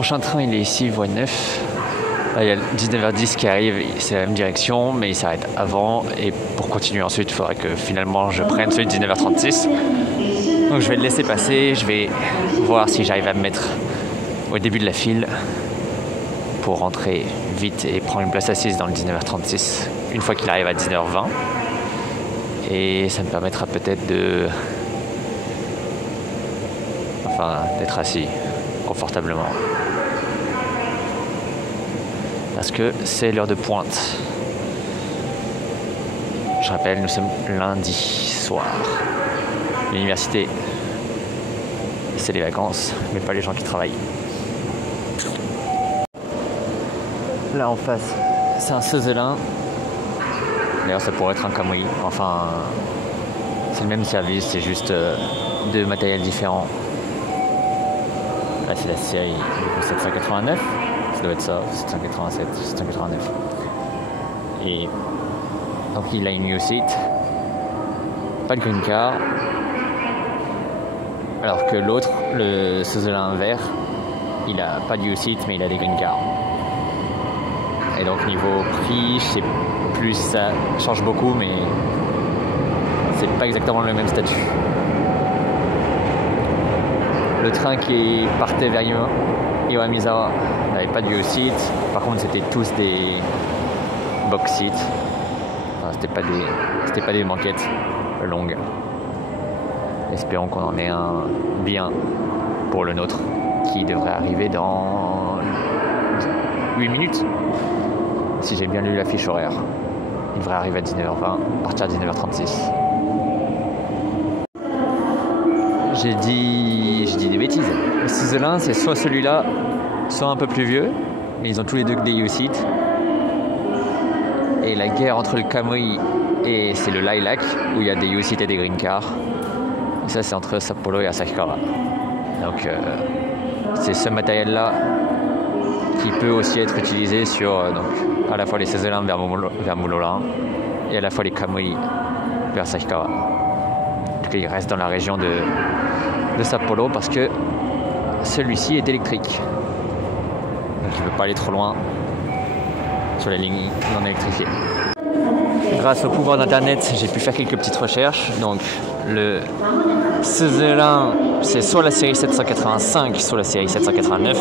prochain train, il est ici, voie 9. Là, il y a le 19h10 qui arrive, c'est la même direction, mais il s'arrête avant. Et pour continuer ensuite, il faudrait que finalement je prenne celui de 19h36. Donc je vais le laisser passer, je vais voir si j'arrive à me mettre au début de la file pour rentrer vite et prendre une place assise dans le 19h36 une fois qu'il arrive à 19h20. Et ça me permettra peut-être d'être assis confortablement. Parce que c'est l'heure de pointe. Je rappelle, nous sommes lundi soir. L'université, c'est les vacances, mais pas les gens qui travaillent. Là en face, c'est un Sutherland. D'ailleurs, ça pourrait être un Camry. Enfin, c'est le même service, c'est juste deux matériels différents. Là, c'est la série 789. Ça doit être ça, 787, 789. Et donc, il a une new seat. Pas de green car. Alors que l'autre, le Sutherland vert, il a pas de new seat, mais il a des green cars. Et donc, niveau prix, je sais plus, ça change beaucoup, mais c'est pas exactement le même statut. Le train qui partait vers Iwamizawa n'avait pas de new seat. Par contre, c'était tous des box seats. Enfin, c'était pas des banquettes longues. Espérons qu'on en ait un bien pour le nôtre qui devrait arriver dans 8 minutes. Si j'ai bien lu la fiche horaire. Il devrait arriver à 19h20, à partir de 19h36. J'ai dit des bêtises. Le Sutherland, c'est soit celui-là, soit un peu plus vieux. Mais ils ont tous les deux des U-Seats. Et la guerre entre le Camry et c'est le Lilac, où il y a des U-Seats et des Green Cars. Et ça, c'est entre Sapporo et Asahikawa. Donc, c'est ce matériel-là qui peut aussi être utilisé sur à la fois les Sutherland vers Mulholland et à la fois les Camry vers Asahikawa. En tout cas, il reste dans la région de Sapporo parce que celui-ci est électrique. Donc il ne peut pas aller trop loin sur les lignes non électrifiées. Grâce au pouvoir d'internet, j'ai pu faire quelques petites recherches. Donc le Sutherland, c'est soit la série 785, soit la série 789.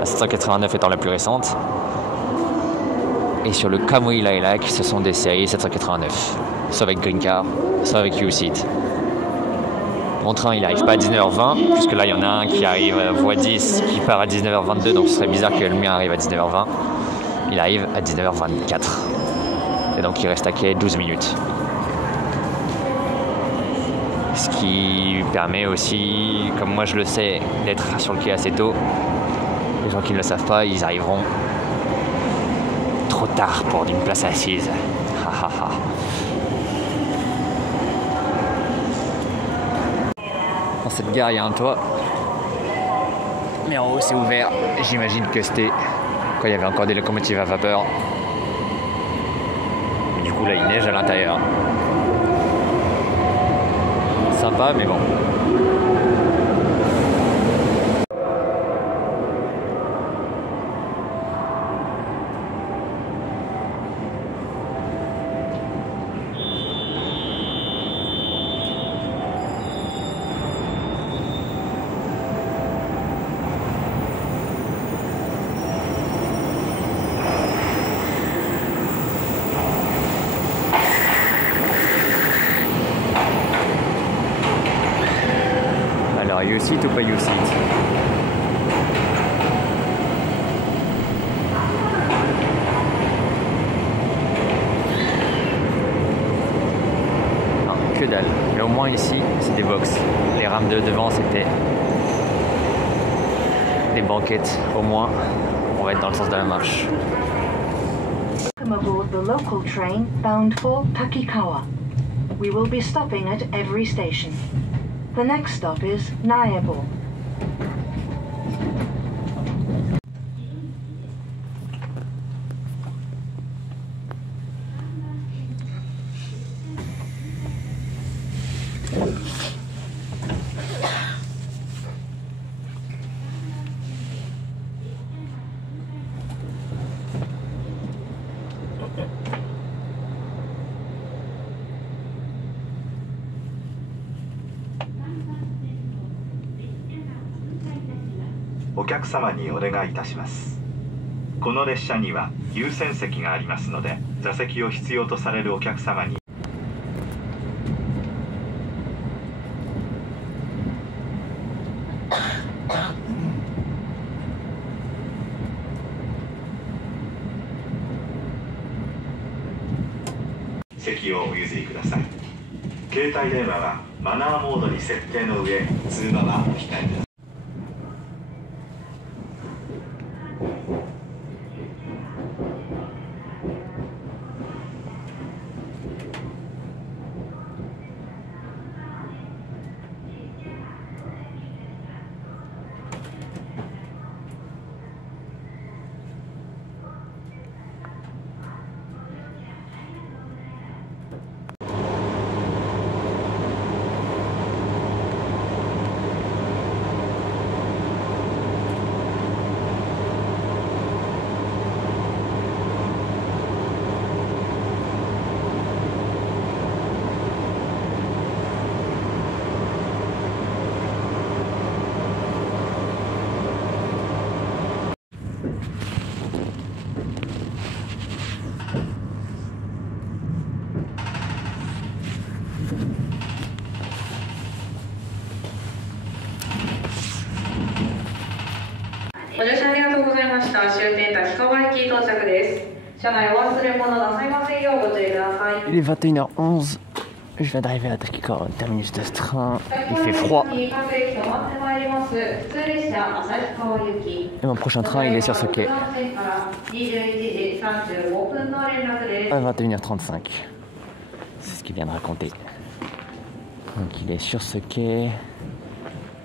La 789 étant la plus récente. Et sur le Camry Lilac, ce sont des séries 789. Soit avec Green Car, soit avec U-Seat. Mon train, il n'arrive pas à 19h20, puisque là, il y en a un qui arrive à voie 10, qui part à 19h22, donc ce serait bizarre que le mien arrive à 19h20. Il arrive à 19h24. Et donc, il reste à quai 12 minutes. Ce qui permet aussi, comme moi je le sais, d'être sur le quai assez tôt. Les gens qui ne le savent pas, ils arriveront trop tard pour une place assise. Dans cette gare, il y a un toit. Mais en haut, c'est ouvert. J'imagine que c'était quand il y avait encore des locomotives à vapeur. Et du coup, là, il neige à l'intérieur. Sympa, mais bon. Alors, U-Seat ou pas U-Seat? Non, que dalle. Mais au moins ici, c'est des box. Les rames de devant, c'était des banquettes. Au moins, on va être dans le sens de la marche. Welcome aboard the local train bound for Takikawa. We will be stopping at every station. The next stop is Nayabo. お客様にお願いいたします。この列車には優先席がありますので、座席を必要とされるお客様に席をお譲りください。携帯電話はマナーモードに設定の上、通話はお控えください。ご乗車ありがとうございました。終点滝川駅到着です。車内お忘れ物なさいませんようご注意ください。Il est 21h11. Je viens d'arriver à Takikawa, terminus de ce train. Il fait froid. Et mon prochain train, il est sur ce quai. À 21h35. C'est ce qu'il vient de raconter. Donc il est sur ce quai.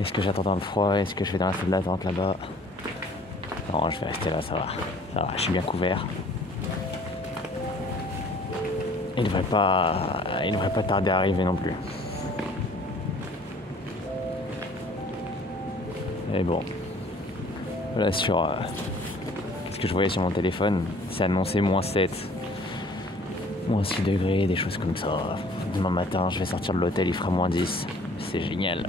Est-ce que j'attends dans le froid? Est-ce que je vais dans la salle d'attente là-bas? Non, je vais rester là, ça va. Ça va, je suis bien couvert. Il devrait pas tarder à arriver non plus. Mais bon, voilà, sur ce que je voyais sur mon téléphone, c'est annoncé -7, -6 degrés, des choses comme ça. Demain matin, je vais sortir de l'hôtel, il fera -10. C'est génial.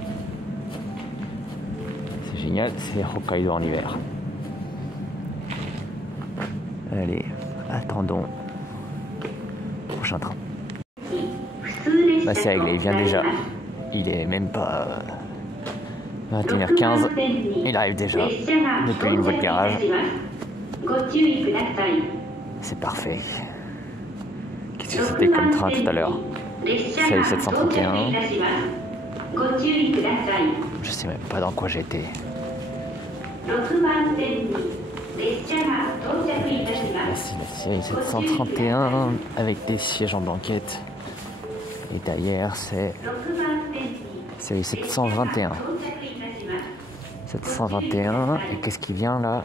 C'est génial, c'est Hokkaido en hiver. Allez, attendons. Prochain train. Bah c'est réglé, il vient déjà. Il est même pas 21h15. Il arrive déjà depuis une voie de garage. C'est parfait. Qu'est-ce que c'était comme train tout à l'heure? C'est 731. Je sais même pas dans quoi j'étais. C'est la série 731 avec des sièges en banquette. Et derrière c'est série 721. 721. Et qu'est-ce qui vient là?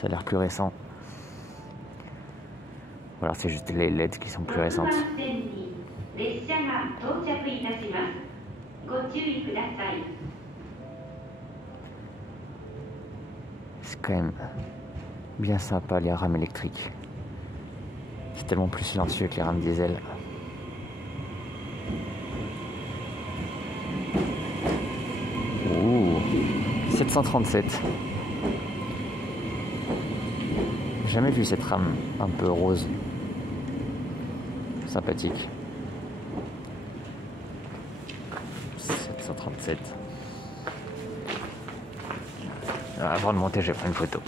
Ça a l'air plus récent. Voilà, c'est juste les LED qui sont plus récentes. C'est quand même bien sympa les rames électriques. C'est tellement plus silencieux que les rames diesel. Ouh, 737. J'ai jamais vu cette rame un peu rose. Sympathique. 737. Avant de monter, je vais prendre une photo.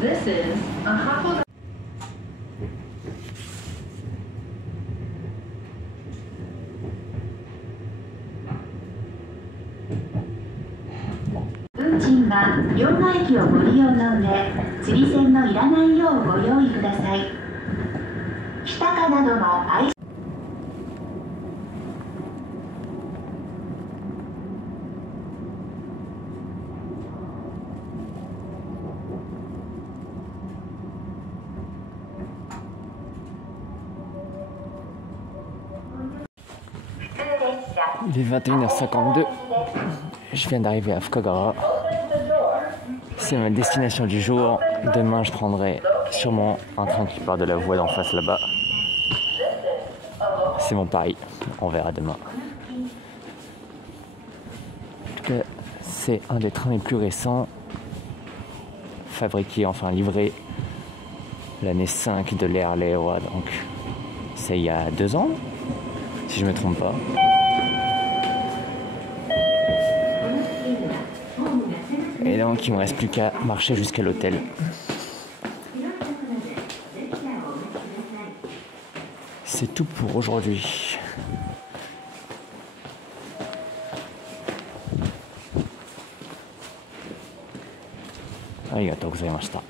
This is a Hakodate. 運賃は両替機をご利用の上、釣り線のいらないようご用意ください。日高などのIl est 21h52. Je viens d'arriver à Fukagawa. C'est ma destination du jour. Demain, je prendrai sûrement un train qui part de la voie d'en face là-bas. C'est mon pari, on verra demain. En tout cas, c'est un des trains les plus récents, fabriqué, enfin livré, l'année 5 de l'ère Lewa, donc c'est il y a 2 ans, si je me trompe pas. Et donc il me reste plus qu'à marcher jusqu'à l'hôtel. C'est tout pour aujourd'hui. Arigatou gozaimashita.